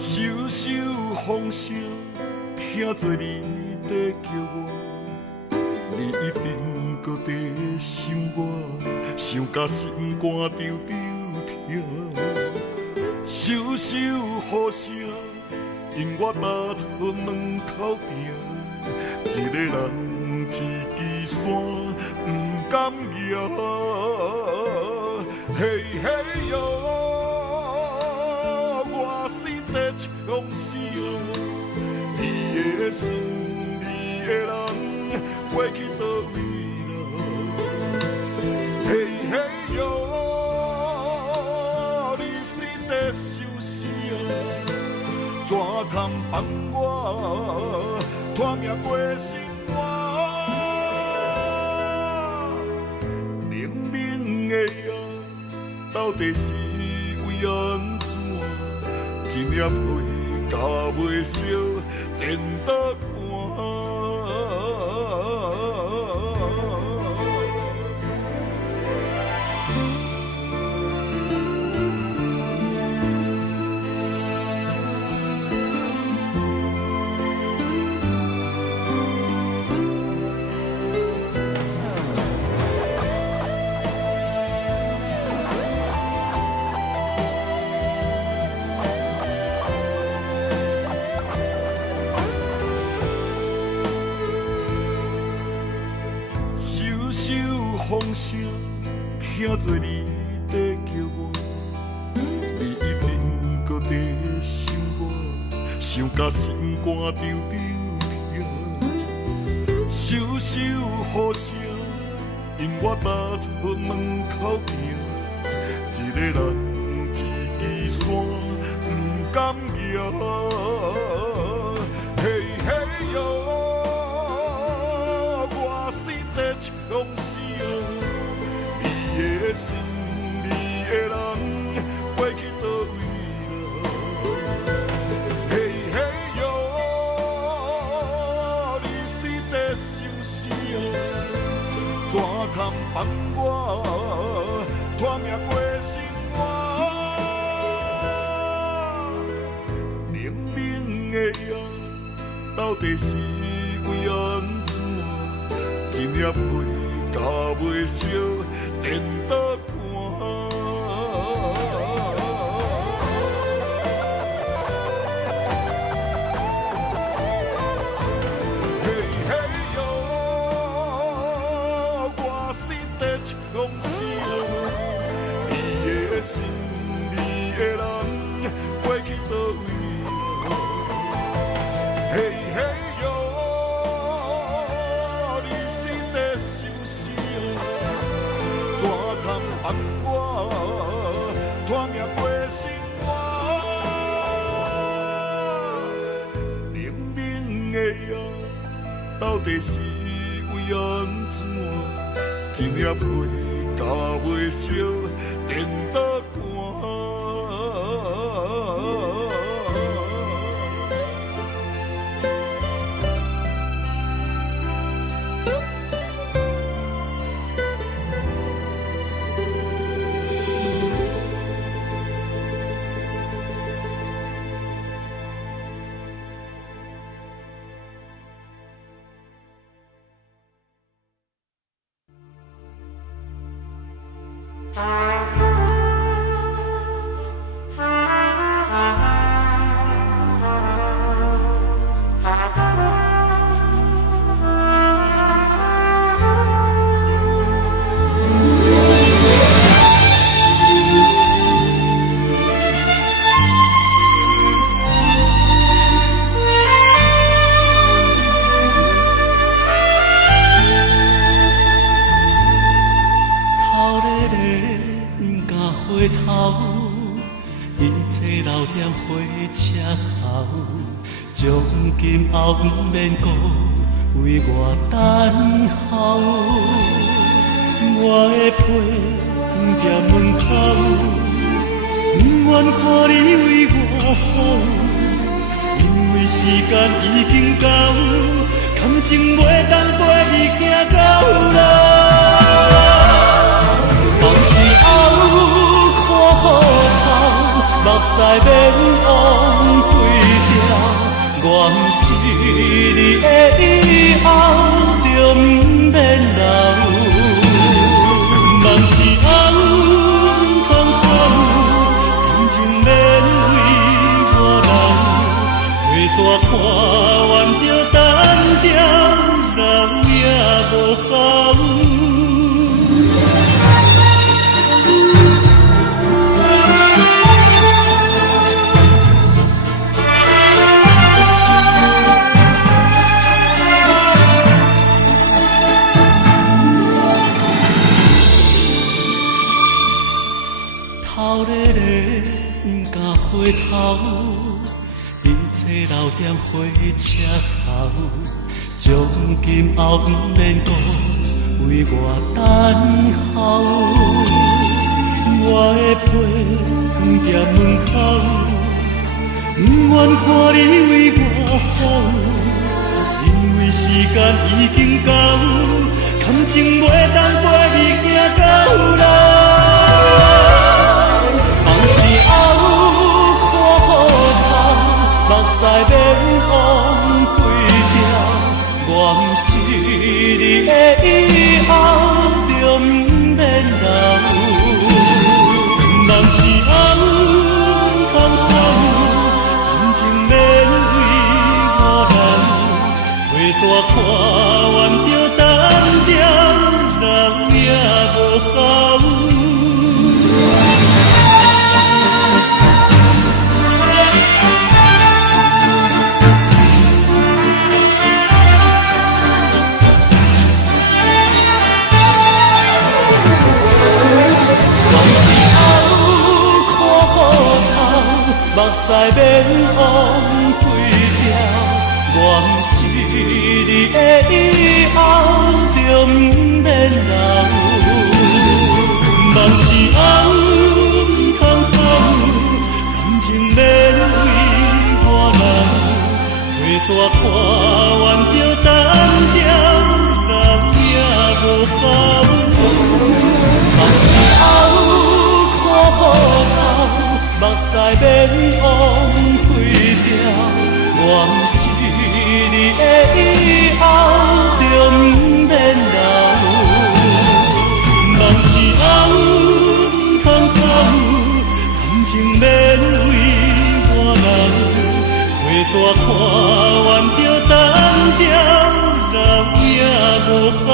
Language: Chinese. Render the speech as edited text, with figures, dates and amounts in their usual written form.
袖袖风声，听做你在叫我，你一定搁在想我，想甲心肝丢丢疼。袖袖雨声，因我踏出门口埕，一个人一支伞，不敢摇。嘿嘿哟，我心在唱声，你的心，你的人，飞去倒位啦？嘿嘿哟，你心在想啥？怎通放我拖命过生活？明明的啊，到底是为安怎？一粒血加袂烧，电刀寒。风声，听做你在叫我，你一定搁在想我，想甲心肝丢丢疼。袖袖雨声，因我踏出门口埕，一个人一支伞，不敢摇。嘿嘿哟，我心在唱声。你的心，你的人，飞去倒位啦？嘿嘿哟，你心在想啥？怎通放我拖命过生活？明明的啊，到底是为安怎？一粒血加袂烧，电刀寒。嘿嘿哟，我心在唱声，你的心，你的人，飞去倒位啦？嘿嘿。放我拖命过生活，明明的啊，到底是为安怎？一粒血加袂烧，电刀寒。今后不免搁为我等候，我的被店门口，不愿看你为我好，因为时间已经到，感情袂当陪伊行到老。望一后看雨头，目使免枉费掉，我毋是你的以后就毋免留。梦是红，空空，感情免为我留。花纸看完就单调，人也无好。头咧咧，不敢回头，一切留踮火车头。从今后不免讲，为我等候。我的被放在门口，不愿看你为我好，因为时间已经到，感情袂当陪你行到老。目屎免枉费掉，我毋是你的以后就毋免留。梦是红，空空，感情免为我留。花纸看完就单调，人也无好。目屎免枉费掉，我毋是你的以后就毋免留。梦是红，空空，感情免为我留。花纸看完就单调，人也无好。目是红，看雨头。目屎免枉费掉，我毋是你的以后就毋免留。梦是红，空空，感情免为我留。花纸看完就单调，人也无好。